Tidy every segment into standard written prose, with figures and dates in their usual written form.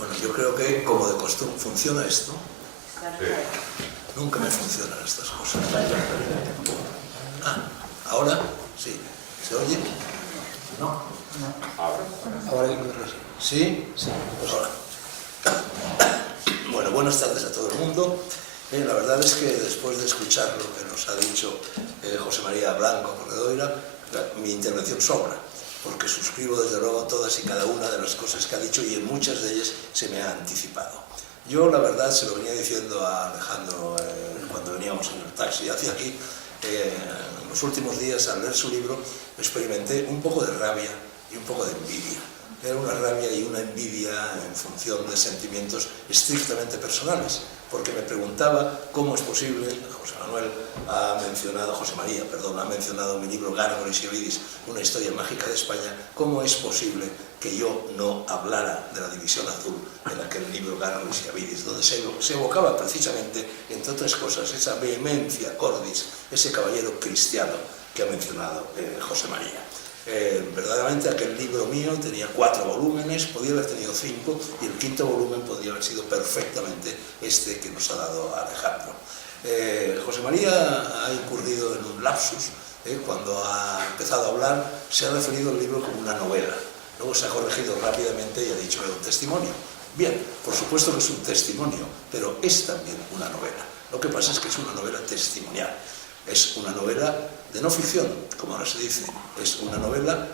Bueno, yo creo que como de costumbre funciona esto. Sí. Nunca me funcionan estas cosas. Ah, ¿ahora? Sí. ¿Se oye? No, Ahora. ahora hay que verlo. ¿Sí? Sí. Pues ahora. Bueno, buenas tardes a todo el mundo. La verdad es que después de escuchar lo que nos ha dicho José María Blanco Corredoira, mi intervención sobra, porque suscribo desde luego todas y cada una de las cosas que ha dicho y en muchas de ellas se me ha anticipado. Yo la verdad se lo venía diciendo a Alejandro cuando veníamos en el taxi hacia aquí, en los últimos días al leer su libro experimenté un poco de rabia y un poco de envidia. Era una rabia y una envidia en función de sentimientos estrictamente personales, porque me preguntaba cómo es posible, José María ha mencionado mi libro Gárgoles y Ovidis, una historia mágica de España, cómo es posible que yo no hablara de la División Azul en aquel libro Gárgoles y Ovidis, donde se evocaba precisamente, entre otras cosas, esa vehemencia cordis, ese caballero cristiano que ha mencionado José María. Verdaderamente aquel libro mío tenía 4 volúmenes, podía haber tenido 5 y el 5.º volumen podría haber sido perfectamente este que nos ha dado Alejandro. José María ha incurrido en un lapsus, cuando ha empezado a hablar se ha referido al libro como una novela, luego se ha corregido rápidamente y ha dicho que era un testimonio. Bien, por supuesto que es un testimonio, pero es también una novela. Lo que pasa es que es una novela testimonial. Es una novela de no ficción, como ahora se dice, es una novela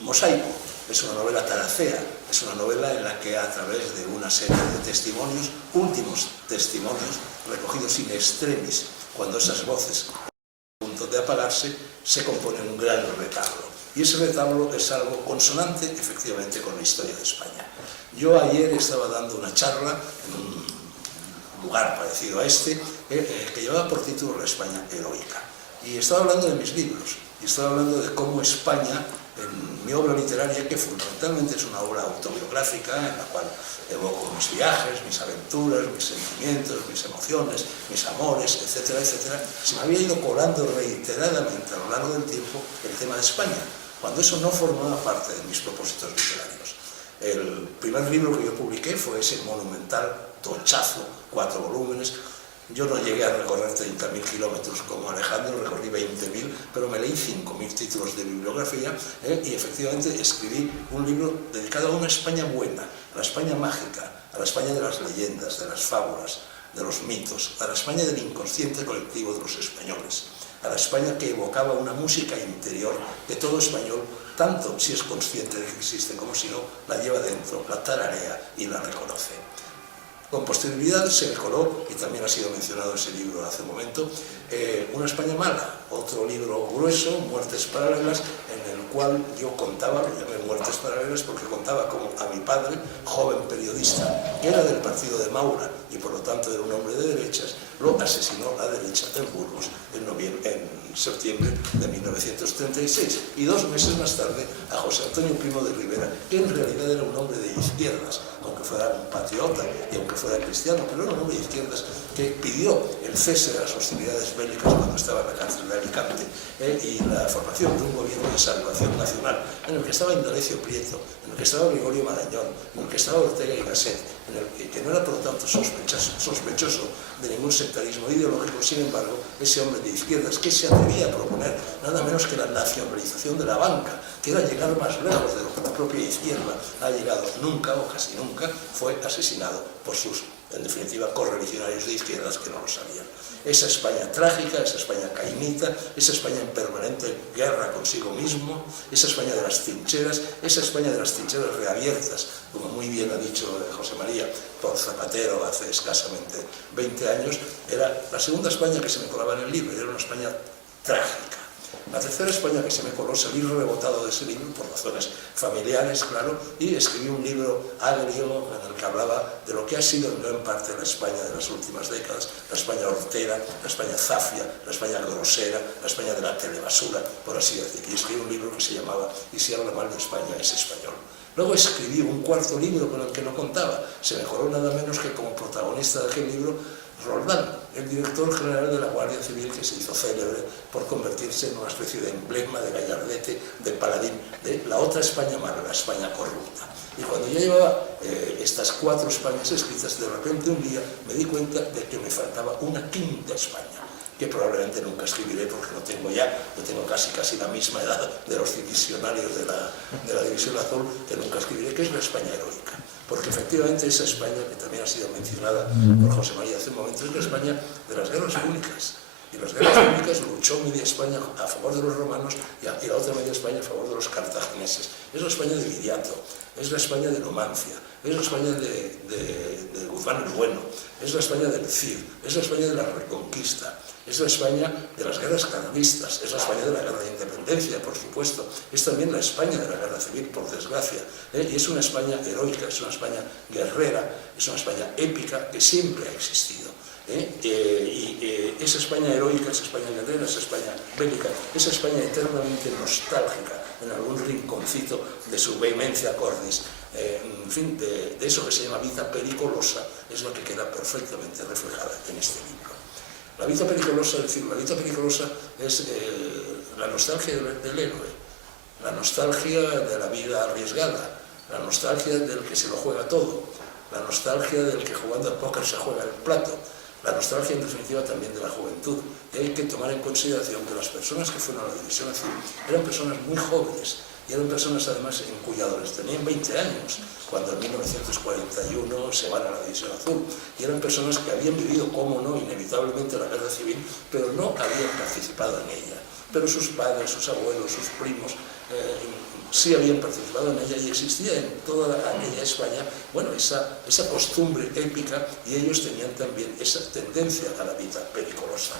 mosaico, es una novela taracea, es una novela en la que a través de una serie de testimonios, últimos testimonios, recogidos in extremis, cuando esas voces están a punto de apagarse, se compone un gran retablo. Y ese retablo es algo consonante, efectivamente, con la historia de España. Yo ayer estaba dando una charla en un lugar parecido a este, que llevaba por título La España heroica. Y estaba hablando de mis libros, y estaba hablando de cómo España, en mi obra literaria, que fundamentalmente es una obra autobiográfica, en la cual evoco mis viajes, mis aventuras, mis sentimientos, mis emociones, mis amores, etcétera, etcétera, se me había ido colando reiteradamente a lo largo del tiempo el tema de España, cuando eso no formaba parte de mis propósitos literarios. El primer libro que yo publiqué fue ese monumental tochazo, 4 volúmenes. Yo no llegué a recorrer 30.000 kilómetros como Alejandro, recorrí 20.000, pero me leí 5.000 títulos de bibliografía y efectivamente escribí un libro dedicado a una España buena, a la España mágica, a la España de las leyendas, de las fábulas, de los mitos, a la España del inconsciente colectivo de los españoles, a la España que evocaba una música interior que todo español, tanto si es consciente de que existe como si no, la lleva dentro, la tararea y la reconoce. Con posterioridad se me coló, y también ha sido mencionado ese libro hace un momento, Una España mala, otro libro grueso, Muertes paralelas, en el cual yo contaba, lo llamé Muertes paralelas porque contaba como a mi padre, joven periodista, que era del partido de Maura y por lo tanto era un hombre de derechas, lo asesinó la derecha en Burgos en septiembre de 1936 y 2 meses más tarde a José Antonio Primo de Rivera, que en realidad era un hombre de izquierdas, aunque fuera un patriota y aunque fuera cristiano, pero era un hombre de izquierdas que pidió el cese de las hostilidades bélicas cuando estaba en la cárcel de Alicante y la formación de un gobierno de salvación nacional en el que estaba Indalecio Prieto, en el que estaba Gregorio Marañón, en el que estaba Ortega y Gasset, en el que no era por lo tanto sospechoso de ningún sectarismo ideológico. Sin embargo, ese hombre de izquierdas que se atrevía a proponer nada menos que la nacionalización de la banca, que era llegar más lejos de lo que la propia izquierda ha llegado nunca o casi nunca, fue asesinado por sus, en definitiva, correligionarios de izquierdas que no lo sabían. Esa España trágica, esa España caimita, esa España en permanente guerra consigo mismo, esa España de las trincheras, esa España de las trincheras reabiertas, como muy bien ha dicho José María, por Zapatero hace escasamente 20 años, era la segunda España que se me colaba en el libro, y era una España trágica. La tercera España que se me coló, salí rebotado de ese libro por razones familiares, claro, y escribí un libro agrio en el que hablaba de lo que ha sido en gran parte la España de las últimas décadas, la España hortera, la España zafia, la España grosera, la España de la telebasura, por así decir. Y escribí un libro que se llamaba Y si habla mal de España es español. Luego escribí un 4.º libro con el que no contaba. Se me coló nada menos que como protagonista de aquel libro Roldán, el director general de la Guardia Civil, que se hizo célebre por convertirse en una especie de emblema, de gallardete, de paladín, de la otra España mala, la España corrupta. Y cuando ya llevaba estas 4 Españas escritas, de repente un día me di cuenta de que me faltaba una quinta España, que probablemente nunca escribiré porque no tengo casi la misma edad de los divisionarios de la División Azul, que nunca escribiré, que es la España heroica. Porque efectivamente esa España, que también ha sido mencionada por José María hace un momento, es la España de las guerras púnicas. Y las guerras púnicas luchó media España a favor de los romanos y la otra media España a favor de los cartagineses. Es la España de Viriato, es la España de Numancia, es la España de Guzmán el Bueno, es la España del Cid, es la España de la Reconquista, es la España de las guerras carlistas, es la España de la guerra de independencia, por supuesto, es también la España de la guerra civil, por desgracia, y es una España heroica, es una España guerrera, es una España épica que siempre ha existido. Esa España heroica, esa España guerrera, esa España bélica, esa España eternamente nostálgica en algún rinconcito de su vehemencia cordis, en fin, de eso que se llama vida pericolosa, es lo que queda perfectamente reflejada en este libro. La vida pericolosa, es decir, la vida pericolosa es la nostalgia del héroe, la nostalgia de la vida arriesgada, la nostalgia del que se lo juega todo, la nostalgia del que jugando al póker se juega el plato, la nostalgia en definitiva también de la juventud. Y hay que tomar en consideración que las personas que fueron a la División Azul eran personas muy jóvenes y eran personas además en cuya adolescencia tenían 20 años cuando en 1941 se van a la División Azul, y eran personas que habían vivido, cómo no, inevitablemente la guerra civil, pero no habían participado en ella. Pero sus padres, sus abuelos, sus primos sí habían participado en ella, y existía en toda aquella España, bueno, esa costumbre épica, y ellos tenían también esa tendencia a la vida pericolosa.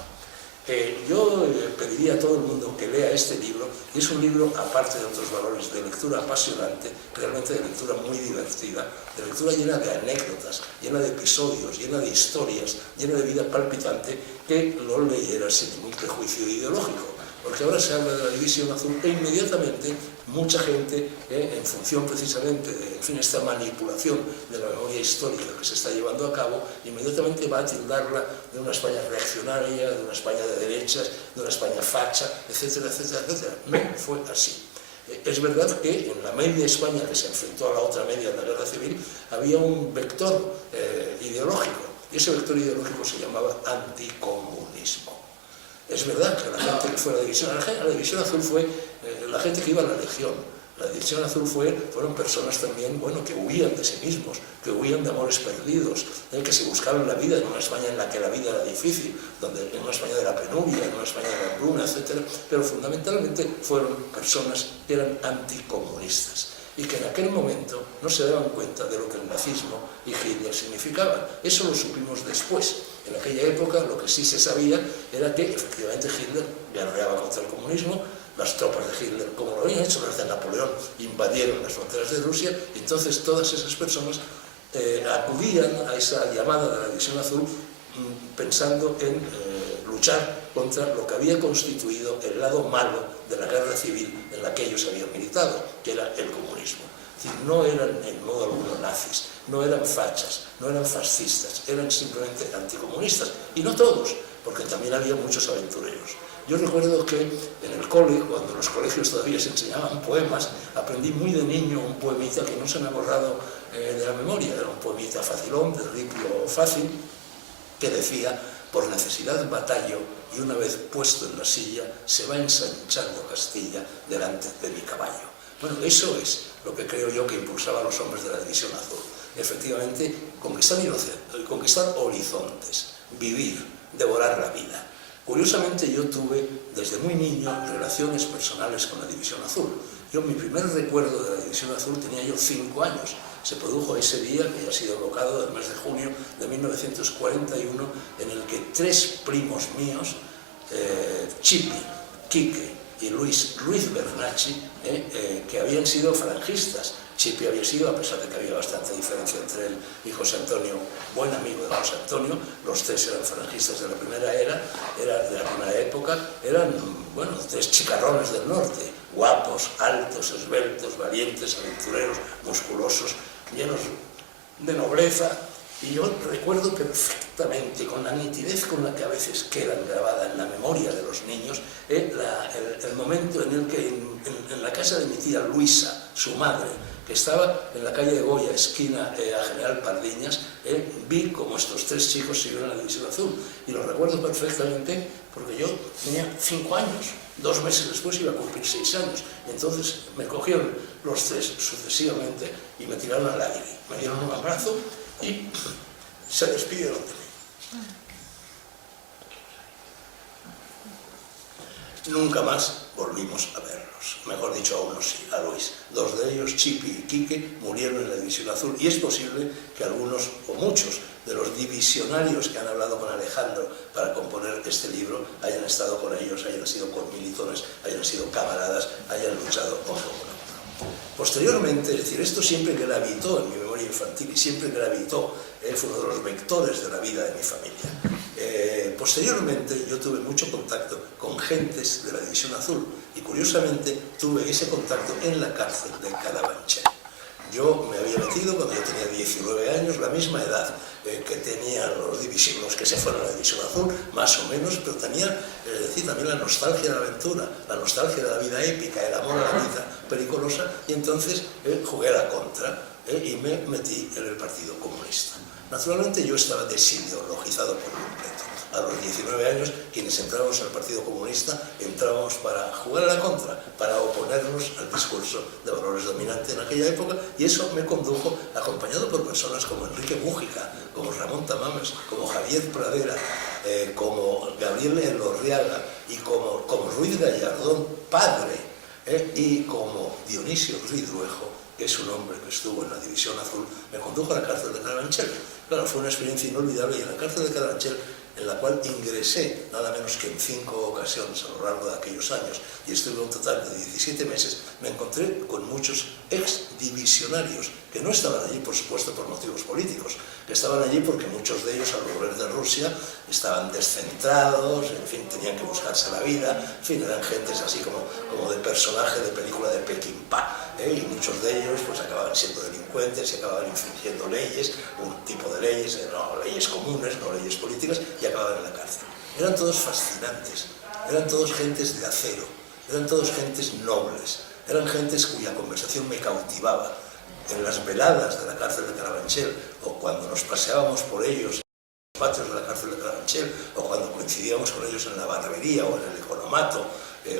Yo pediría a todo el mundo que lea este libro, y es un libro, aparte de otros valores, de lectura apasionante, realmente de lectura muy divertida, de lectura llena de anécdotas, llena de episodios, llena de historias, llena de vida palpitante, que lo leyera sin ningún prejuicio ideológico. Porque ahora se habla de la División Azul e inmediatamente mucha gente, en función precisamente de esta manipulación de la memoria histórica que se está llevando a cabo, inmediatamente va a tildarla de una España reaccionaria, de una España de derechas, de una España facha, etcétera, etcétera, etcétera. No fue así. Es verdad que en la media España que se enfrentó a la otra media en la guerra civil había un vector ideológico, y ese vector ideológico se llamaba anticomunismo. Es verdad que la gente que fue a la División Azul fue la gente que iba a la Legión. La División Azul fueron personas también, bueno, que huían de sí mismos, que huían de amores perdidos, que se buscaban la vida en una España en la que la vida era difícil, en una España de la penuria, en una España de la hambruna, etc. Pero fundamentalmente fueron personas que eran anticomunistas y que en aquel momento no se daban cuenta de lo que el nazismo y Hitler significaban. Eso lo supimos después. En aquella época lo que sí se sabía era que efectivamente Hitler guerreaba contra el comunismo. Las tropas de Hitler, como lo habían hecho las de Napoleón, invadieron las fronteras de Rusia, y entonces todas esas personas acudían a esa llamada de la División Azul pensando en luchar contra lo que había constituido el lado malo de la guerra civil en la que ellos habían militado, que era el comunismo. Es decir, no eran en modo alguno nazis, no eran fachas, no eran fascistas, eran simplemente anticomunistas, y no todos, porque también había muchos aventureros. Yo recuerdo que en el cole, cuando los colegios todavía se enseñaban poemas, aprendí muy de niño un poemita que no se me ha borrado de la memoria. Era un poemita facilón, de ripio fácil, que decía: por necesidad batallo, y una vez puesto en la silla, se va ensanchando Castilla delante de mi caballo. Bueno, eso es lo que creo yo que impulsaba a los hombres de la División Azul. Efectivamente, conquistar horizontes, vivir, devorar la vida. Curiosamente, yo tuve desde muy niño relaciones personales con la División Azul. Mi primer recuerdo de la División Azul tenía yo 5 años. Se produjo ese día, que ha sido evocado, del mes de junio de 1941, en el que 3 primos míos, Chipi, Quique y Luis Bernacci, que habían sido falangistas. Chipi había sido, a pesar de que había bastante diferencia entre él y José Antonio, buen amigo de José Antonio. Los 3 eran falangistas de la primera época, eran, bueno, 3 chicarrones del norte, guapos, altos, esbeltos, valientes, aventureros, musculosos, llenos de nobleza, Y yo recuerdo perfectamente, con la nitidez con la que a veces quedan grabada en la memoria de los niños, el momento en el que en la casa de mi tía Luisa, su madre, que estaba en la calle de Goya, esquina a General Pardiñas, vi como estos tres chicos siguieron la División Azul. Y lo recuerdo perfectamente porque yo tenía 5 años, 2 meses después iba a cumplir 6 años. Entonces me cogieron los tres sucesivamente y me tiraron al aire, me dieron un abrazo y se despidieron de mí. Nunca más volvimos a verlos, mejor dicho, a unos sí, a Luis. 2 de ellos, Chipi y Quique, murieron en la División Azul, y es posible que algunos o muchos de los divisionarios que han hablado con Alejandro para componer este libro hayan estado con ellos, hayan sido comilitones, hayan sido camaradas, hayan luchado uno con otro. Posteriormente, es decir, esto siempre que habitó en mi memoria infantil y siempre que habitó, fue uno de los vectores de la vida de mi familia. Posteriormente yo tuve mucho contacto con gentes de la División Azul y curiosamente tuve ese contacto en la cárcel de Carabanchel. Yo me había metido cuando yo tenía 19 años, la misma edad que tenían los que se fueron a la División Azul, más o menos, pero tenía, decir, también la nostalgia de la aventura, la nostalgia de la vida épica, el amor a la vida pericolosa, y entonces jugué a la contra y me metí en el Partido Comunista. Naturalmente yo estaba desideologizado por completo. A los 19 años, quienes entrábamos al Partido Comunista, entrábamos para jugar a la contra, para oponernos al discurso de valores dominante en aquella época, y eso me condujo, acompañado por personas como Enrique Mújica, como Ramón Tamames, como Javier Pradera, como Gabriel Elorriaga y como Ruiz Gallardón, padre, y como Dionisio Ridruejo, que es un hombre que estuvo en la División Azul, me condujo a la cárcel de Carabanchel. Claro, fue una experiencia inolvidable, y en la cárcel de Carabanchel, en la cual ingresé nada menos que en 5 ocasiones a lo largo de aquellos años, y estuve un total de 17 meses, me encontré con muchos ex-divisionarios que no estaban allí, por supuesto, por motivos políticos, que estaban allí porque muchos de ellos, al volver de Rusia, estaban descentrados, en fin, tenían que buscarse la vida, en fin, eran gentes así como de personaje de película de Peckinpah, y muchos de ellos pues acababan siendo delincuentes y acababan infringiendo leyes, un tipo de leyes, no leyes comunes, no leyes políticas, y acababan en la cárcel. Eran todos fascinantes, eran todos gentes de acero, eran todos gentes nobles, eran gentes cuya conversación me cautivaba. En las veladas de la cárcel de Carabanchel, o cuando nos paseábamos por ellos en los patios de la cárcel de Carabanchel, o cuando coincidíamos con ellos en la barbería o en el economato,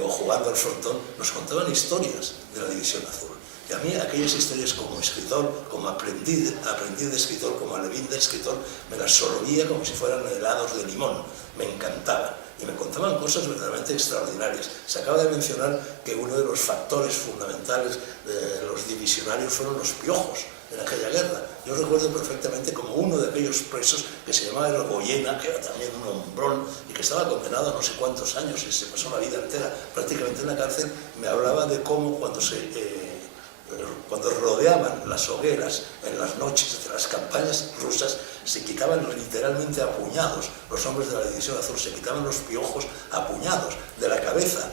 o jugando al frontón, nos contaban historias de la División Azul. Y a mí aquellas historias como escritor, como aprendiz de escritor, como alevín de escritor, me las sorbía como si fueran helados de limón, me encantaban. Y me contaban cosas verdaderamente extraordinarias. Se acaba de mencionar que uno de los factores fundamentales de los divisionarios fueron los piojos en aquella guerra. Yo recuerdo perfectamente como uno de aquellos presos que se llamaba Goyena, que era también un hombrón y que estaba condenado a no sé cuántos años y se pasó la vida entera prácticamente en la cárcel, me hablaba de cómo cuando rodeaban las hogueras en las noches de las campañas rusas, se quitaban literalmente a puñados, los hombres de la División Azul se quitaban los piojos a puñados de la cabeza,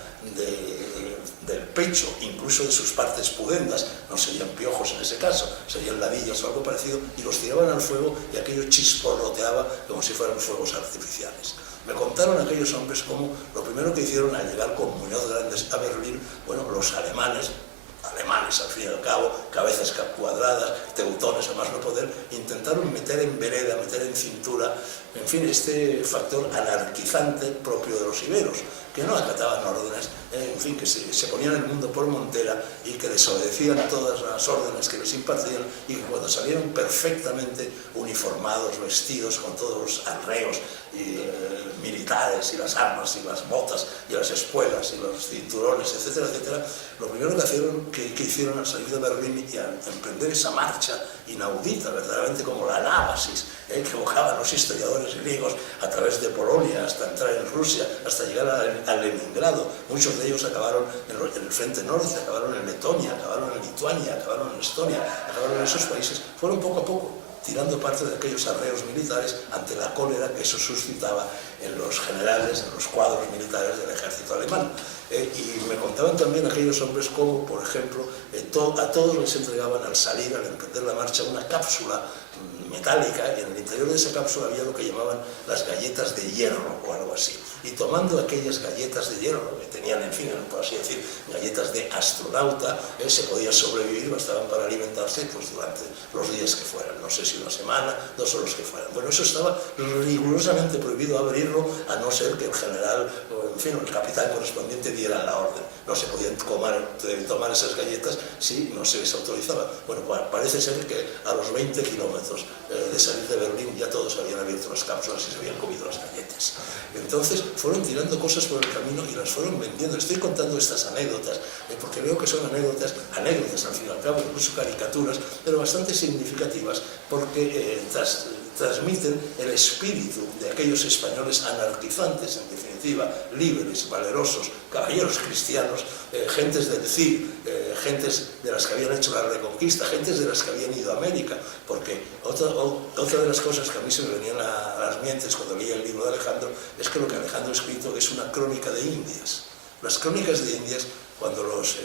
del pecho, incluso de sus partes pudendas, no serían piojos en ese caso, serían ladillas o algo parecido, y los tiraban al fuego y aquello chisporroteaba como si fueran fuegos artificiales. Me contaron aquellos hombres cómo lo primero que hicieron al llegar con Muñoz Grandes a Berlín, bueno, los alemanes al fin y al cabo, cabezas cuadradas, teutones a más no poder, intentaron meter en vereda, meter en cintura, en fin, este factor anarquizante propio de los iberos, que no acataban órdenes, en fin, que se ponían el mundo por montera y que desobedecían todas las órdenes que les impartían, y que cuando salieron perfectamente uniformados, vestidos con todos los arreos militares y las armas y las botas y las espuelas y los cinturones, etcétera, etcétera, lo primero que hicieron al salir de Berlín y al emprender esa marcha inaudita, verdaderamente como la anábasis, que evocaban los historiadores griegos a través de Polonia hasta entrar en Rusia, hasta llegar a Leningrado. Muchos de ellos acabaron en el frente norte, acabaron en Letonia, acabaron en Lituania, acabaron en Estonia, acabaron en esos países. Fueron poco a poco tirando parte de aquellos arreos militares ante la cólera que eso suscitaba en los generales, en los cuadros militares del ejército alemán. Y me contaban también aquellos hombres como, por ejemplo, a todos les entregaban al salir, al emprender la marcha, una cápsula metálica, y en el interior de esa cápsula había lo que llamaban las galletas de hierro o algo así. Y tomando aquellas galletas de hierro, que tenían, en fin, por así decir, galletas de astronauta, se podía sobrevivir, bastaban para alimentarse pues, durante los días que fueran, no sé si una semana, 2 o los que fueran. Bueno, eso estaba rigurosamente prohibido abrirlo, a no ser que el general, o en fin, el capitán correspondiente diera la orden. No se podían tomar esas galletas si no se les autorizaba. Bueno, parece ser que a los 20 kilómetros de salir de Berlín ya todos habían abierto las cápsulas y se habían comido las galletas. Entonces fueron tirando cosas por el camino y las fueron vendiendo. Estoy contando estas anécdotas porque veo que son anécdotas al fin y al cabo, incluso caricaturas, pero bastante significativas porque transmiten el espíritu de aquellos españoles anarquizantes, en definitiva, libres, valerosos, caballeros cristianos, gentes del Cid, gentes de las que habían hecho la Reconquista, gentes de las que habían ido a América, porque otra de las cosas que a mí se me venían a las mientes cuando leía el libro de Alejandro es que lo que Alejandro ha escrito es una crónica de Indias. Las crónicas de Indias, cuando los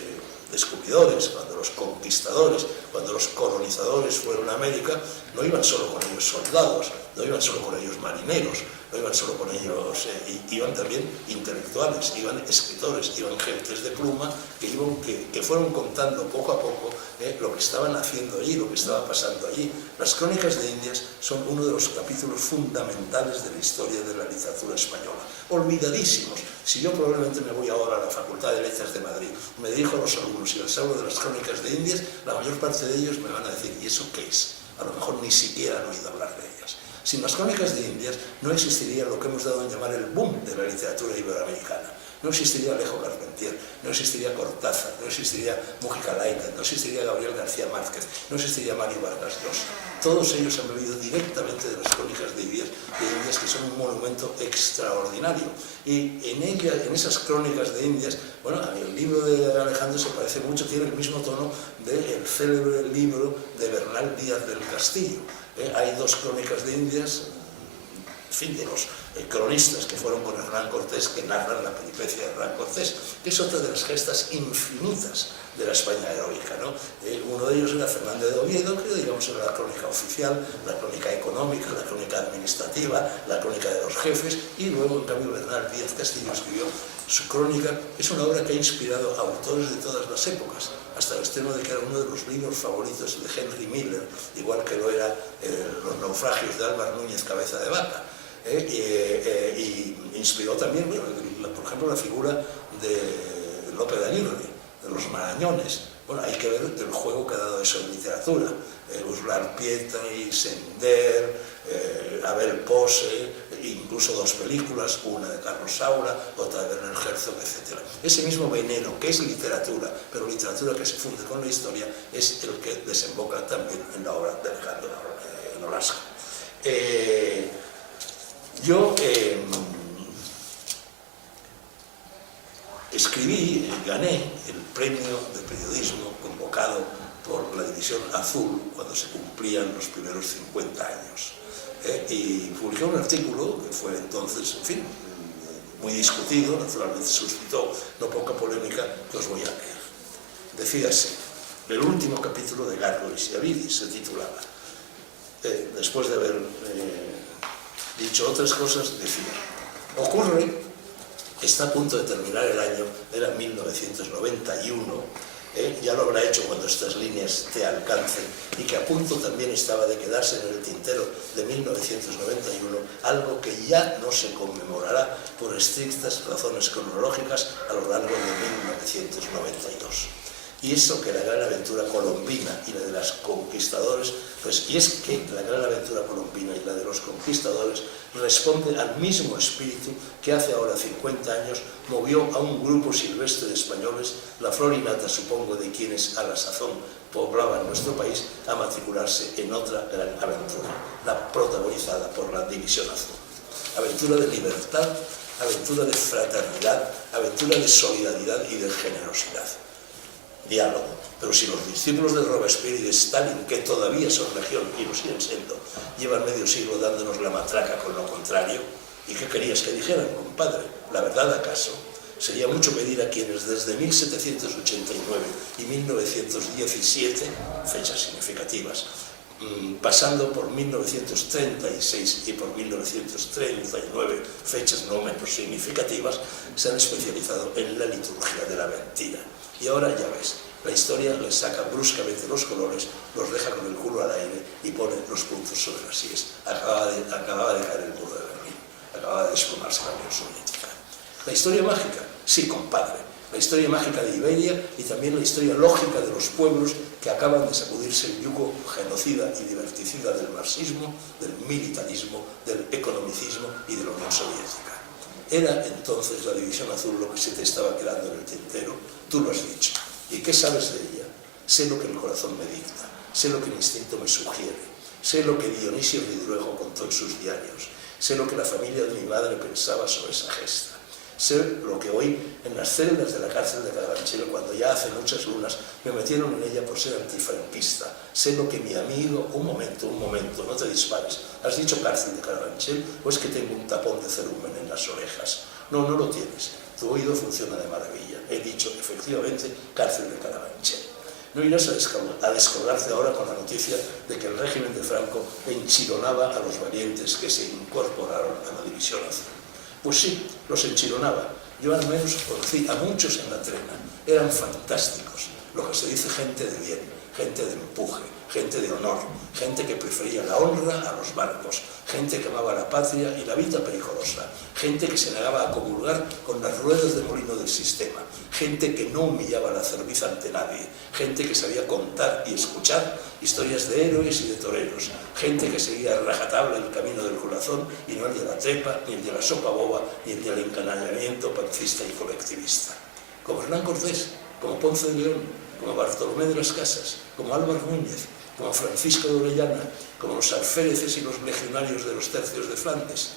descubridores, cuando los conquistadores, cuando los colonizadores fueron a América, no iban solo con ellos soldados, no iban solo con ellos marineros, no iban solo con ellos, iban también intelectuales, iban escritores, iban gentes de pluma que fueron contando poco a poco lo que estaban haciendo allí, lo que estaba pasando allí. Las crónicas de Indias son uno de los capítulos fundamentales de la historia de la literatura española, olvidadísimos. Si yo probablemente me voy ahora a la Facultad de Letras de Madrid, me dirijo a los alumnos y les hablo de las crónicas de Indias, la mayor parte de ellos me van a decir, ¿y eso qué es? A lo mejor ni siquiera han oído hablar de ellas. Sin las crónicas de Indias no existiría lo que hemos dado en llamar el boom de la literatura iberoamericana. No existiría Alejo Carpentier, no existiría Cortázar, no existiría Múgica Laica, no existiría Gabriel García Márquez, no existiría Mario Vargas Llosa. Todos ellos han bebido directamente de las crónicas de Indias, que son un monumento extraordinario. Y en esas crónicas de Indias, bueno, el libro de Alejandro se parece mucho, tiene el mismo tono del célebre libro de Bernal Díaz del Castillo. Hay 2 crónicas de Indias, en fin, de los cronistas que fueron con Hernán Cortés, que narran la peripecia de Hernán Cortés, que es otra de las gestas infinitas de la España heroica, ¿no? Uno de ellos era Fernández de Oviedo, que digamos era la crónica oficial, la crónica económica, la crónica administrativa, la crónica de los jefes, y luego, en cambio, Bernal Díaz Castillo escribió su crónica. Es una obra que ha inspirado a autores de todas las épocas, hasta el extremo de que era uno de los libros favoritos de Henry Miller, igual que lo era Los naufragios de Álvar Núñez Cabeza de Vaca. Y inspiró también, bueno, por ejemplo, la figura de Lope de Aguirre, de los Marañones. Bueno, hay que ver el juego que ha dado eso en literatura. Uslar Pieta y Sender, Abel Pose, incluso 2 películas, una de Carlos Saura, otra de Werner Herzog, etc. Ese mismo veneno, que es literatura, pero literatura que se funde con la historia, es el que desemboca también en la obra de Alejandro Nolasco. Yo gané el premio de periodismo convocado por la División Azul cuando se cumplían los primeros 50 años. Y publiqué un artículo que fue entonces, en fin, muy discutido, naturalmente suscitó no poca polémica, que os voy a leer. Decía así, el último capítulo de Garro y Schiavidis se titulaba. Después de haber dicho otras cosas, decía, ocurre, está a punto de terminar el año, era 1991, ya lo habrá hecho cuando estas líneas te alcancen, y que a punto también estaba de quedarse en el tintero de 1991, algo que ya no se conmemorará por estrictas razones cronológicas a lo largo de 1992. Y eso que la gran aventura colombina y la de los conquistadores, pues, y es que la gran aventura colombina y la de los conquistadores responde al mismo espíritu que hace ahora 50 años movió a un grupo silvestre de españoles, la flor y nata, supongo, de quienes a la sazón poblaban nuestro país, a matricularse en otra gran aventura, la protagonizada por la División Azul. Aventura de libertad, aventura de fraternidad, aventura de solidaridad y de generosidad. Diálogo. Pero si los discípulos de Robespierre y de Stalin, que todavía son legión y lo siguen siendo, llevan medio siglo dándonos la matraca con lo contrario, ¿y qué querías que dijeran, compadre? ¿La verdad acaso? Sería mucho pedir a quienes desde 1789 y 1917, fechas significativas, pasando por 1936 y por 1939, fechas no menos significativas, se han especializado en la liturgia de la mentira. Y ahora ya ves, la historia les saca bruscamente los colores, los deja con el culo al aire y pone los puntos sobre las íes. Acababa de caer el muro de Berlín, acababa de desformarse la Unión Soviética. La historia mágica, sí, compadre. La historia mágica de Iberia y también la historia lógica de los pueblos que acaban de sacudirse el yugo genocida y liberticida del marxismo, del militarismo, del economicismo y de la Unión Soviética. Era entonces la División Azul lo que se te estaba quedando en el tintero, tú lo has dicho. ¿Y qué sabes de ella? Sé lo que el corazón me dicta, sé lo que el instinto me sugiere, sé lo que Dionisio Ridruejo contó en sus diarios, sé lo que la familia de mi madre pensaba sobre esa gesta. Sé lo que hoy en las celdas de la cárcel de Carabanchel, cuando ya hace muchas lunas, me metieron en ella por ser antifranquista. Sé lo que mi amigo... Un momento, no te dispares. ¿Has dicho cárcel de Carabanchel o es que tengo un tapón de cerumen en las orejas? No, no lo tienes. Tu oído funciona de maravilla. He dicho, efectivamente, cárcel de Carabanchel. No irás a descolgarte ahora con la noticia de que el régimen de Franco enchironaba a los valientes que se incorporaron a la División Azul. Pues sí, los enchironaba. Yo al menos conocí a muchos en la trena. Eran fantásticos. Lo que se dice gente de bien, gente de empuje, gente de honor, gente que prefería la honra a los barcos, gente que amaba la patria y la vida periculosa, gente que se negaba a comulgar con las ruedas de molino del sistema, gente que no humillaba la cerviz ante nadie, gente que sabía contar y escuchar historias de héroes y de toreros, gente que seguía a rajatabla el camino del corazón y no el de la trepa, ni el de la sopa boba, ni el del encanallamiento pancista y colectivista. Como Hernán Cortés, como Ponce de León, como Bartolomé de las Casas, como Álvaro Núñez, como Francisco de Orellana, como los alféreces y los legionarios de los tercios de Flandes,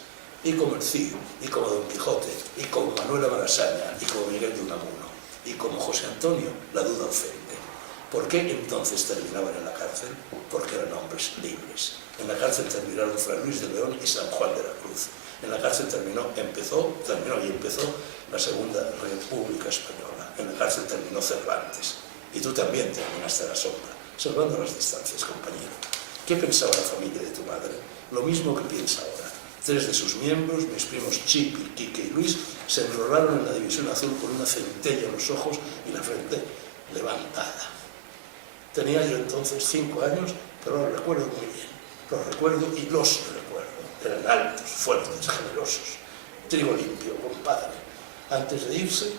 y como el Cid, y como Don Quijote, y como Manuela Malasaña, y como Miguel de Unamuno, y como José Antonio, la duda ofende. ¿Por qué entonces terminaban en la cárcel? Porque eran hombres libres. En la cárcel terminaron Fray Luis de León y San Juan de la Cruz. En la cárcel empezó la Segunda República Española. En la cárcel terminó Cervantes. Y tú también terminaste a la sombra, salvando las distancias, compañero. ¿Qué pensaba la familia de tu madre? Lo mismo que piensa ahora. 3 de sus miembros, mis primos Chipi, Quique y Luis, se enrolaron en la División Azul con una centella en los ojos y la frente levantada. Tenía yo entonces 5 años, pero lo recuerdo muy bien. Los recuerdo y los recuerdo. Eran altos, fuertes, generosos. Trigo limpio, compadre. Antes de irse...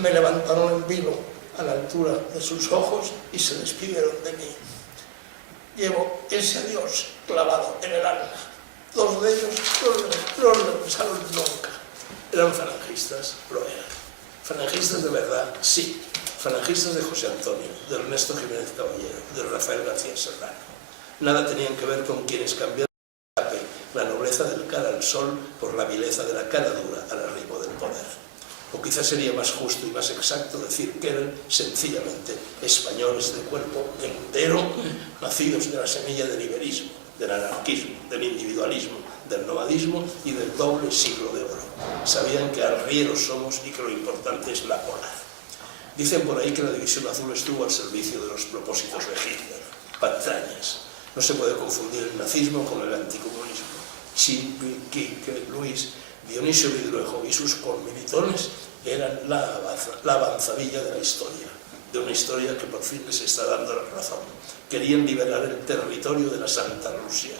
me levantaron en vilo a la altura de sus ojos y se despidieron de mí. Llevo ese adiós clavado en el alma. 2 de ellos no lo pensaron nunca. Eran falangistas, lo eran. Falangistas de verdad, sí. Falangistas de José Antonio, de Ernesto Jiménez Caballero, de Rafael García Serrano. Nada tenían que ver con quienes cambiaron la nobleza del cara al sol por la vileza de la cara dura al arribo del poder. O quizás sería más justo y más exacto decir que eran sencillamente españoles de cuerpo entero, nacidos de la semilla del liberismo, del anarquismo, del individualismo, del nomadismo y del doble siglo de oro. Sabían que arrieros somos y que lo importante es la polar. Dicen por ahí que la División Azul estuvo al servicio de los propósitos de Hitler. Patrañas. No se puede confundir el nazismo con el anticomunismo. Chipi, Quique, Luis, Dionisio Ridruejo y sus conmilitones eran la avanzadilla de la historia, de una historia que por fin les está dando la razón. Querían liberar el territorio de la Santa Rusia,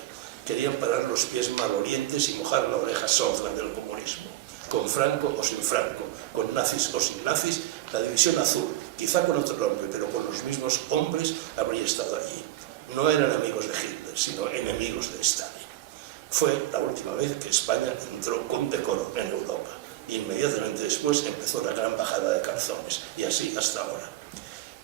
querían parar los pies malolientes y mojar la oreja sorda del comunismo. Con Franco o sin Franco, con nazis o sin nazis, la División Azul, quizá con otro nombre, pero con los mismos hombres, habría estado allí. No eran amigos de Hitler, sino enemigos de Stalin. Fue la última vez que España entró con decoro en Europa. Inmediatamente después empezó la gran bajada de calzones, y así hasta ahora.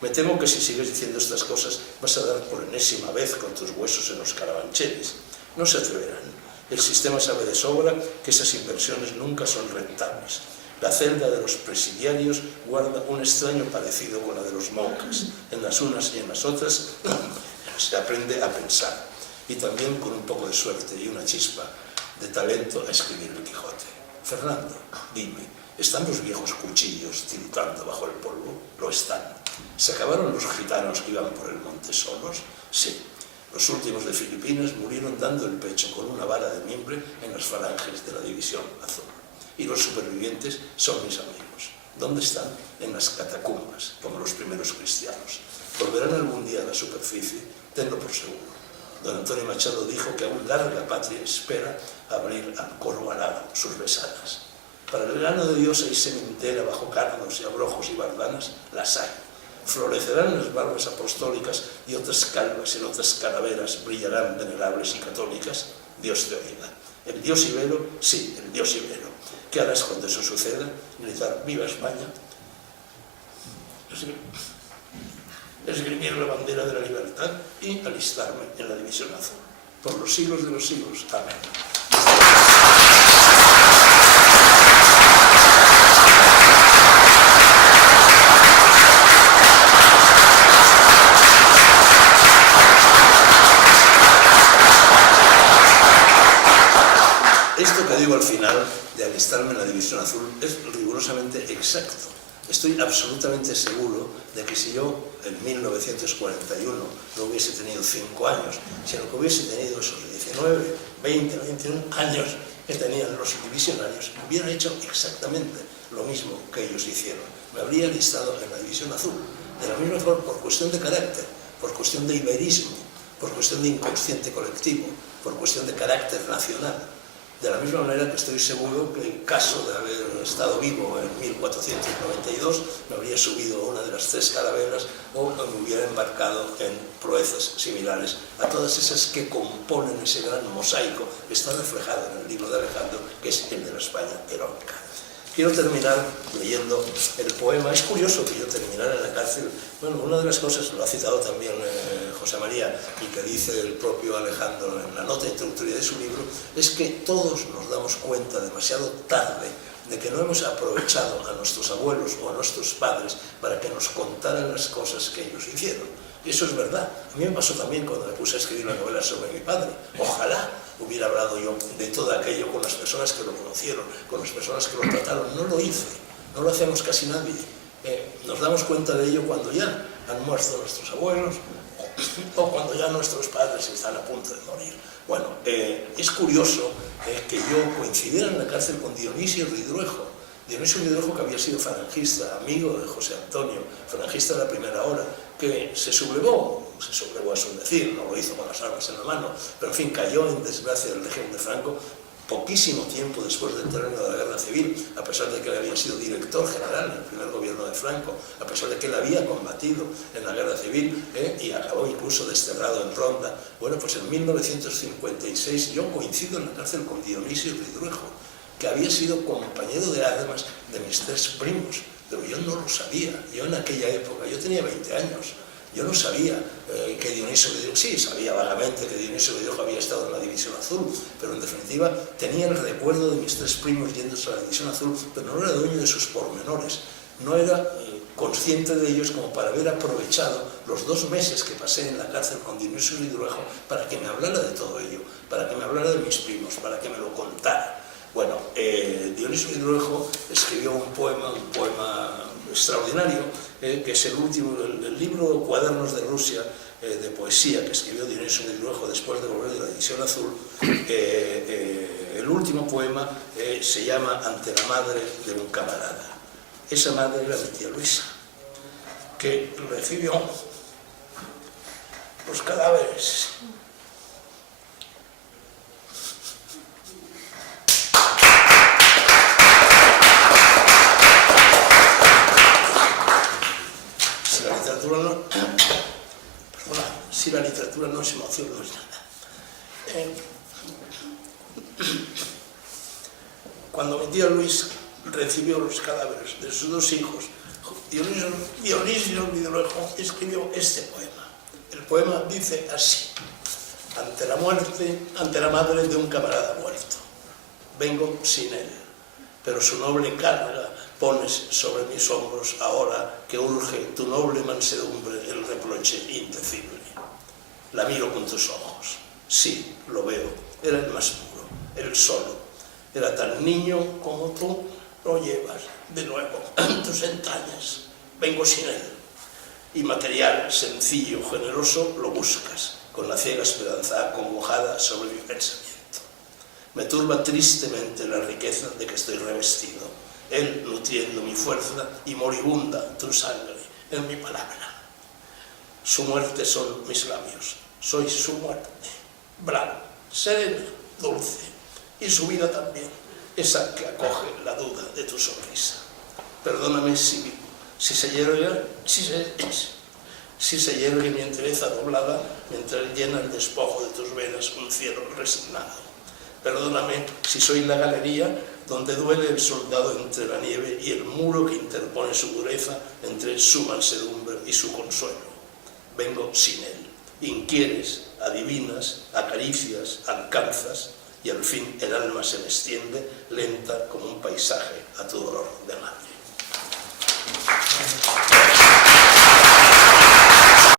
Me temo que si sigues diciendo estas cosas vas a dar por enésima vez con tus huesos en los carabancheles. No se atreverán. El sistema sabe de sobra que esas inversiones nunca son rentables. La celda de los presidiarios guarda un extraño parecido con la de los monjes. En las unas y en las otras se aprende a pensar. Y también con un poco de suerte y una chispa de talento a escribir el Quijote. Fernando, dime, ¿están los viejos cuchillos tiritando bajo el polvo? Lo están. ¿Se acabaron los gitanos que iban por el monte solos? Sí. Los últimos de Filipinas murieron dando el pecho con una vara de mimbre en las falanges de la División Azul. Y los supervivientes son mis amigos. ¿Dónde están? En las catacumbas, como los primeros cristianos. ¿Volverán algún día a la superficie? Tenlo por seguro. Don Antonio Machado dijo que aún larga patria espera abrir al coro alado sus besadas. Para el grano de Dios hay sementera bajo cardos y abrojos y bardanas, las hay. Florecerán las barbas apostólicas y otras calvas en otras calaveras brillarán venerables y católicas. Dios te oiga. El Dios Ibero, sí, el Dios Ibero. ¿Qué harás cuando eso suceda? Gritar ¡Viva España! Esgrimir la bandera de la libertad y alistarme en la División Azul. Por los siglos de los siglos. Amén. Esto que digo al final de alistarme en la División Azul es rigurosamente exacto. Estoy absolutamente seguro de que si yo en 1941 no hubiese tenido 5 años, sino que hubiese tenido esos 19, 20, 21 años que tenían los divisionarios, hubiera hecho exactamente lo mismo que ellos hicieron. Me habría alistado en la División Azul, de la misma forma por cuestión de carácter, por cuestión de iberismo, por cuestión de inconsciente colectivo, por cuestión de carácter nacional. De la misma manera que estoy seguro que en caso de haber estado vivo en 1492 me habría subido a una de las 3 calaveras o me hubiera embarcado en proezas similares a todas esas que componen ese gran mosaico que está reflejado en el libro de Alejandro, que es el de la España heroica. Quiero terminar leyendo el poema. Es curioso que yo terminara en la cárcel. Bueno, una de las cosas, lo ha citado también José María, y que dice el propio Alejandro en la nota introductoria de su libro, es que todos nos damos cuenta demasiado tarde de que no hemos aprovechado a nuestros abuelos o a nuestros padres para que nos contaran las cosas que ellos hicieron. Y eso es verdad. A mí me pasó también cuando me puse a escribir la novela sobre mi padre. Ojalá hubiera hablado yo de todo aquello con las personas que lo conocieron, con las personas que lo trataron. No lo hice, no lo hacemos casi nadie. Nos damos cuenta de ello cuando ya han muerto nuestros abuelos o cuando ya nuestros padres están a punto de morir. Bueno, es curioso que yo coincidiera en la cárcel con Dionisio Ridruejo. Dionisio Ridruejo, que había sido falangista, amigo de José Antonio, falangista de la primera hora, que se sublevó a su decir, no lo hizo con las armas en la mano, pero en fin, cayó en desgracia del régimen de Franco poquísimo tiempo después del término de la guerra civil, a pesar de que él había sido director general en el primer gobierno de Franco, a pesar de que él había combatido en la guerra civil y acabó incluso desterrado en Ronda. Bueno, pues en 1956 yo coincido en la cárcel con Dionisio Ridruejo, que había sido compañero de armas de mis 3 primos, pero yo no lo sabía. Yo en aquella época, yo tenía 20 años, yo no sabía que Dionisio Ridruejo, sí, sabía vagamente que Dionisio Ridruejo había estado en la División Azul, pero en definitiva tenía el recuerdo de mis 3 primos yéndose a la División Azul, pero no era dueño de sus pormenores, no era consciente de ellos como para haber aprovechado los 2 meses que pasé en la cárcel con Dionisio Ridruejo para que me hablara de todo ello, para que me hablara de mis primos, para que me lo contara. Bueno, Dionisio Ridruejo escribió un poema extraordinario, que es el último, el libro Cuadernos de Rusia, de poesía, que escribió Dionisio Ridruejo después de volver de la División Azul. El último poema se llama Ante la madre de un camarada. Esa madre era mi tía Luisa, que recibió los cadáveres si la literatura no es emoción, no es nada. Cuando mi tía Luisa recibió los cadáveres de sus 2 hijos, Dionisio Ridruejo escribió este poema. El poema dice así: ante la muerte, ante la madre de un camarada muerto, vengo sin él, pero su noble carga pones sobre mis hombros ahora que urge tu noble mansedumbre el reproche indecible. La miro con tus ojos, sí, lo veo, era el más puro, él solo. Era tan niño como tú lo llevas de nuevo en tus entrañas. Vengo sin él. Y material, sencillo, generoso, lo buscas, con la ciega esperanza acongojada sobre mi pensamiento. Me turba tristemente la riqueza de que estoy revestido, él nutriendo mi fuerza y moribunda tu sangre en mi palabra. Su muerte son mis labios, soy su muerte, blanca, serena, dulce, y su vida también, esa que acoge la duda de tu sonrisa. Perdóname si se yergue mi entereza doblada mientras llena el despojo de tus venas un cielo resignado. Perdóname si soy la galería donde duele el soldado entre la nieve y el muro que interpone su dureza entre su mansedumbre y su consuelo. Vengo sin él. Inquieres, adivinas, acaricias, alcanzas y al fin el alma se me extiende lenta como un paisaje a tu dolor de madre.